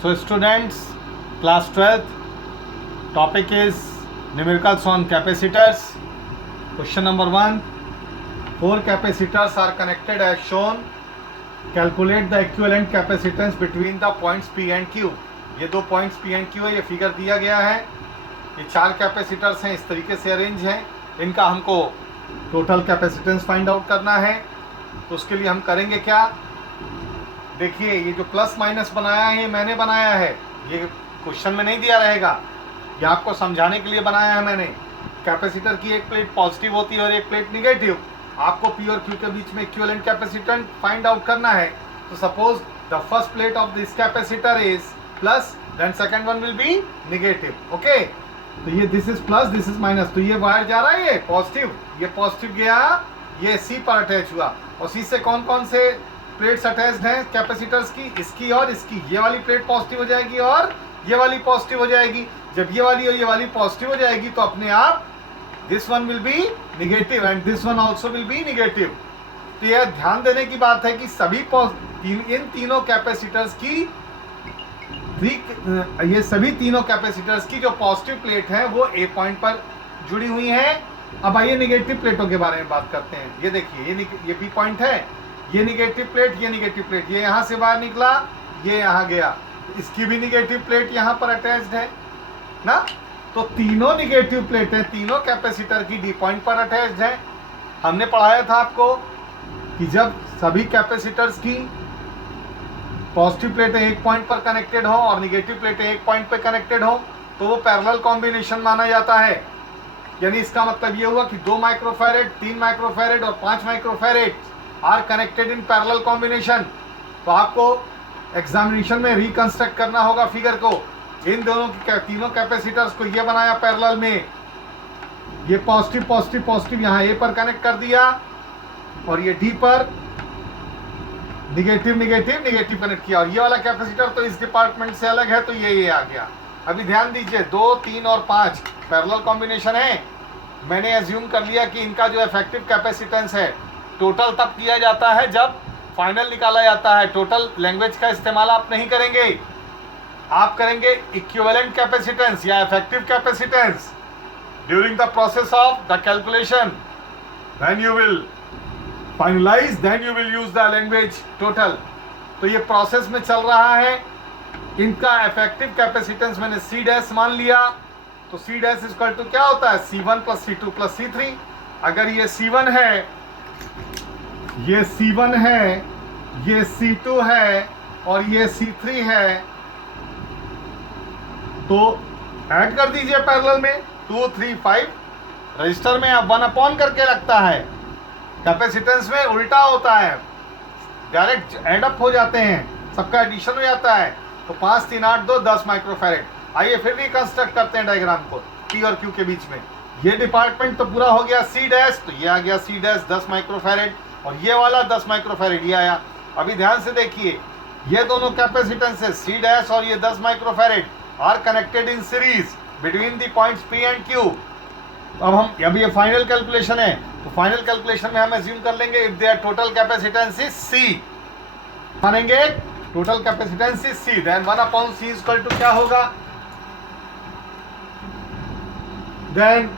So students, class 12th, topic is numericals on capacitors. Question number 1. 4 capacitors are connected as shown. Calculate the equivalent capacitance between the points P and Q. ये दो points P and Q है, ये figure दिया गया है. ये 4 capacitors हैं, इस तरीके से अरेंज हैं. इनका हमको टोटल कैपेसिटेंस फाइंड आउट करना है. तो उसके लिए हम करेंगे क्या, देखिए ये जो प्लस माइनस बनाया है ये मैंने बनाया है, ये क्वेश्चन में नहीं दिया रहेगा, ये आपको समझाने के लिए बनाया है मैंने. कैपेसिटर की एक प्लेट पॉजिटिव होती है और एक प्लेट निगेटिव. आपको P और Q के बीच में इक्विवेलेंट कैपेसिटेंस फाइंड आउट करना है. तो suppose the first plate of this capacitor is plus, then second one will be negative. Okay, तो ये this is plus, this is minus. तो ये वायर जा रहा है, ये पॉजिटिव गया, ये C पर अटैच हुआ. और C से कौन कौन से प्लेट्स अटैच्ड हैं कैपेसिटर्स की, इसकी और इसकी. ये वाली प्लेट पॉजिटिव हो जाएगी और ये वाली पॉजिटिव हो जाएगी. जब ये वाली और ये वाली पॉजिटिव हो जाएगी तो अपने आप this one will be negative and this one also will be negative. तो यह ध्यान देने की बात है कि सभी इन तीनों कैपेसिटर्स की ये सभी तीनों कैपेसिटर्स की जो पॉजिटिव प्लेट है वो A पॉइंट पर जुड़ी हुई है. अब आइए निगेटिव प्लेटों के बारे में बात करते हैं. ये देखिए, ये B पॉइंट है, ये निगेटिव प्लेट, ये निगेटिव प्लेट, ये यहाँ से बाहर निकला, ये यहाँ गया, इसकी भी निगेटिव प्लेट यहाँ पर अटैच्ड है ना. तो तीनों निगेटिव प्लेट हैं, तीनों कैपेसिटर की D पॉइंट पर अटैच्ड है. हमने पढ़ाया था आपको कि जब सभी कैपेसिटर्स की पॉजिटिव प्लेटें एक पॉइंट पर कनेक्टेड हो और निगेटिव प्लेटें एक पॉइंट पर कनेक्टेड हो तो वो पैरेलल कॉम्बिनेशन माना जाता है. यानी इसका मतलब ये हुआ कि 2 माइक्रोफैरेड, 3 माइक्रोफैरेड और 5 microfarad are connected in parallel combination. तो आपको एग्जामिनेशन में रिकंस्ट्रक्ट करना होगा फिगर को. इन दोनों की तीनों कैपेसिटर्स को ये बनाया पैरेलल में, ये पॉजिटिव पॉजिटिव पॉजिटिव यहाँ A पर कनेक्ट कर दिया और ये D पर निगेटिव निगेटिव निगेटिव कनेक्ट किया. और ये वाला कैपेसिटर तो इस डिपार्टमेंट से अलग है, तो ये आ गया. अभी ध्यान दीजिए, 2, 3 और 5 पैरेलल कॉम्बिनेशन है. मैंने एज्यूम कर लिया कि इनका जो इफेक्टिव कैपेसिटेंस है टोटल तब किया जाता है जब फाइनल निकाला जाता है. टोटल लैंग्वेज का इस्तेमाल आप नहीं करेंगे, आप करेंगे इक्विवेलेंट कैपेसिटेंस या effective capacitance during the process of the calculation. When you will finalise then you will use the language total. तो ये प्रोसेस में चल रहा है. इनका इफेक्टिव कैपेसिटेंस मैंने C डैश मान लिया. तो C डैश इक्वल टू क्या होता है, C1 plus C2 plus C3. अगर ये C1 है, ये C1 है, ये C2 है और ये C3 है, तो ऐड कर दीजिए पैरेलल में. 2, 3, 5 रजिस्टर में अब 1 अपॉन करके लगता है. कैपेसिटेंस में उल्टा होता है, डायरेक्ट एड अप हो जाते हैं, सबका एडिशन हो जाता है. तो 5, 3, 8, 2, 10 माइक्रोफैरेड. आइए फिर रिकंस्ट्रक्ट करते हैं डायग्राम को P और Q के बीच में. ये डिपार्टमेंट तो पूरा हो गया C डैश, तो ये आ गया C डैश 10 माइक्रोफैरेड और ये वाला 10 माइक्रोफैरेड ये आया. अभी ध्यान से देखिए, ये दोनों कैपेसिटेंसेस C डैश और ये 10 microfarad are connected in series between the points P and Q. अब हम अभी ये फाइनल कैलकुलेशन है, तो फाइनल कैलकुलेशन में हम एज्यूम कर लेंगे if their total capacitance is C, मानेंगे total capacitance is C, then 1 upon C equal to क्या होगा, देन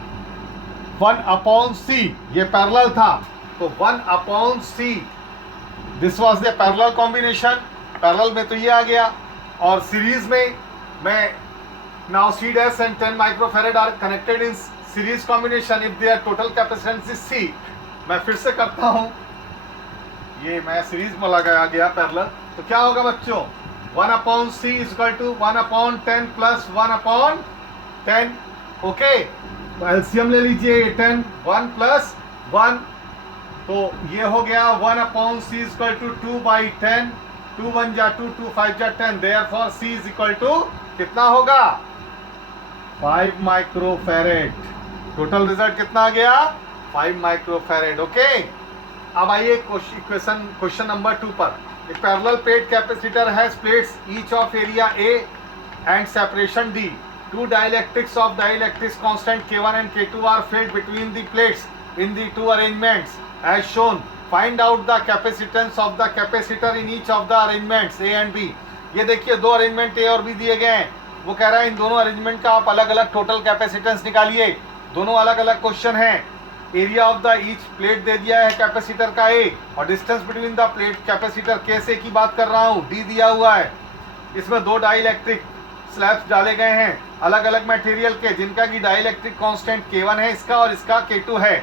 1 अपॉन C. ये पैरेलल था तो 1 upon C, this was the parallel combination. Parallel में तो ये आ गया और सीरीज में मैं now C dash and 10 microfarad are connected in series combination if their total capacitance is C. मैं फिर से करता हूं, ये मैं सीरीज में लगाया गया पैरेलल. तो क्या होगा बच्चों, 1 upon C equal to 1 upon 10 plus 1 upon 10. Okay, तो एलसीएम ले लीजिए, 10 1 प्लस 1, तो ये हो गया 1 अपॉन C इक्वल टू 2/10. 2 1 जा 2, 2 5 जा 10, therefore C is equal to कितना होगा, 5 माइक्रोफैरेड. टोटल रिजल्ट कितना आ गया, 5 माइक्रोफैरेड. ओके, अब आइए क्वेश्चन नंबर 2 पर. A parallel plate capacitor has plates each of area A and separation D. Two dielectrics of dielectrics constant K1 and K2 are filled between the plates in the two arrangements as shown. Find out the capacitance of the capacitor in each of the arrangements A and B. ये देखिए दो arrangement ए और B दिए गए हैं, वो कह रहा है इन दोनों अरेंजमेंट का आप अलग अलग टोटल कैपेसिटेंस निकालिए। दोनों अलग अलग क्वेश्चन हैं। Area of the each plate दे दिया है कैपेसिटर का ए, और distance between the plate capacitor कैसे की बात कर रहा हूँ, डी दिया हुआ है। इसमें दो डाइलेक्ट्रिक स्लैब्स डाले गए हैं अलग अलग मटेरियल के, जिनका की डाइलेक्ट्रिक कांस्टेंट K1 है इसका, और इसका K2 है।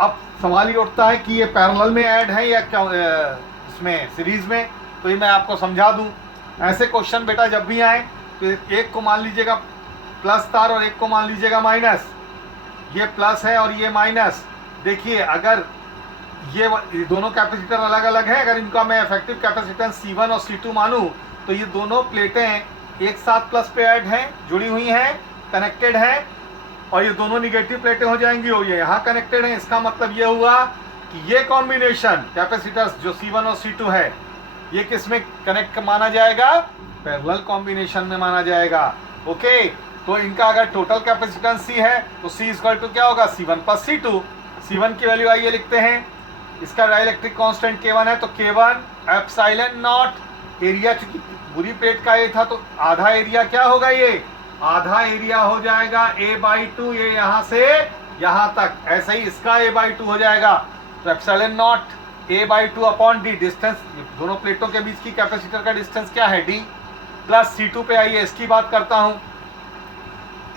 अब सवाल ये उठता है कि ये पैरेलल में ऐड है या इसमें सीरीज में, तो ये मैं आपको समझा दूं। ऐसे क्वेश्चन बेटा जब भी आए तो एक को मान लीजिएगा प्लस तार और एक को मान लीजिएगा माइनस। ये प्लस है और ये माइनस। देखिए अगर ये दोनों कैपेसिटर अलग अलग हैं, अगर इनका मैं इफेक्टिव कैपेसिटेंस C1 और C2 मानूं तो ये दोनों प्लेटें एक साथ प्लस पे ऐड हैं, जुड़ी हुई हैं, कनेक्टेड हैं, और ये दोनों निगेटिव प्लेटें हो जाएंगी और ये यहाँ कनेक्टेड हैं। इसका मतलब ये हुआ कि ये कॉम्बिनेशन कैपेसिटर्स जो C1 और C2 है ये किस में कनेक्ट माना जाएगा, पैरेलल कॉम्बिनेशन में माना जाएगा। ओके, तो इनका अगर टोटल कैपेसिटेंस C है तो C इक्वल टू क्या होगा, C1 प्लस C2। C1 की वैल्यू आइए लिखते हैं, इसका डाइलेक्ट्रिक कांस्टेंट K1 है तो K1 एप्सिलॉन नॉट। एरिया चूंकि पूरी प्लेट का ए था तो आधा एरिया क्या होगा, ये आधा एरिया हो जाएगा A/2, ये यहाँ से यहाँ तक, ऐसे ही इसका A/2 हो जाएगा। तो epsilon not A/2 upon D, distance दोनों प्लेटों के बीच की कैपेसिटर का डिस्टेंस क्या है, D प्लस C2 पे आइए इसकी बात करता हूँ।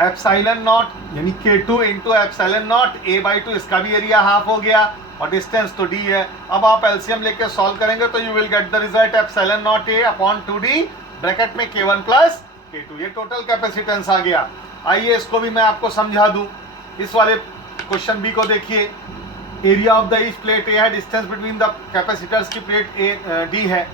एप्सिलॉन नॉट यानी K2 into epsilon not A/2, इसका भी एरिया हाफ हो गया और डिस्टेंस तो D है। अब आप एलसीएम लेके सॉल्व करेंगे तो you will get the result epsilon not A upon 2D bracket में K1 प्लस K2, ये टोटल कैपेसिटेंस आ गया। आइए इसको भी मैं आपको समझा दूं। इस वाले क्वेश्चन बी को देखिए, area of the each plate A है, डिस्टेंस बिटवीन द कैपेसिटर्स की प्लेट ए डी है।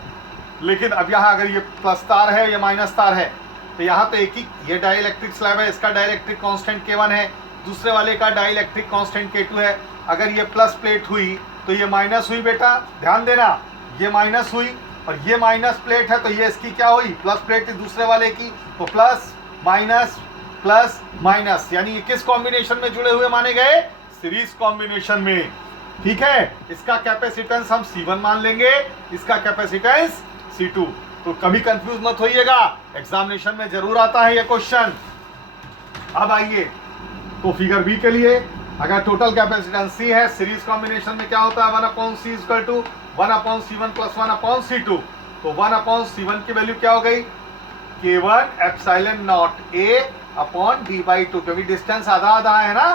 लेकिन अब यहाँ अगर ये प्लस तार है या माइनस तार है तो यहाँ तो एक ही, ये डाइलेक्ट्रिक स्लैब है, इसका डाइलेक्ट्रिक कांस्टेंट K1 है, दूसरे वाले का डाइलेक्ट्रिक कांस्टेंट K2 है। अगर ये प्लस प्लेट हुई तो ये माइनस हुई, बेटा ध्यान देना, ये माइनस हुई और ये माइनस प्लेट है तो ये इसकी क्या हुई, प्लस प्लेट है दूसरे वाले की, तो प्लस माइनस, यानी ये किस कॉम्बिनेशन में जुड़े हुए माने गए, सीरीज कॉम्बिनेशन में। ठीक है, इसका कैपेसिटेंस हम C1 मान लेंगे, इसका कैपेसिटेंस C2। तो कभी कंफ्यूज मत होइएगा, एग्जामिनेशन में जरूर आता है ये क्वेश्चन। अब आइए तो फिगर बी के लिए, अगर टोटल कैपेसिटेंस C है, सीरीज कॉम्बिनेशन में क्या होता है, 1/C equal to 1/C1 plus 1/C2। तो 1/C1 की वैल्यू क्या हो गई, K1 epsilon not A upon D/2, क्योंकि डिस्टेंस आधा आधा है ना,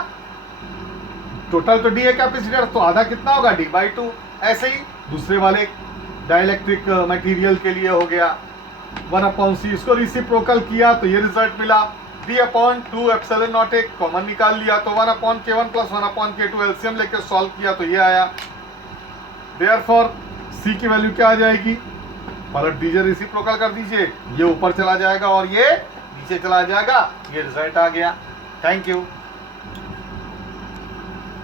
टोटल तो D है कैपेसिटर, तो आधा कितना होगा, D/2। ऐसे ही दूसरे वाले डाइलेक्ट्रिक मटेरियल के लिए हो गया 1/C, इसको रेसिप्रोकल किया तो ये रिजल्ट मिला, D/2 epsilon not A common निकाल लिया तो 1/K1 प्लस 1/K2 एलसीएम लेके सॉल्व किया तो ये आया। देयरफॉर C की वैल्यू क्या आ जाएगी, पलट दीजिए, रेसिप्रोकल कर दीजिए, ये ऊपर चला जाएगा और ये नीचे चला जाएगा, ये रिजल्ट आ गया। Thank you.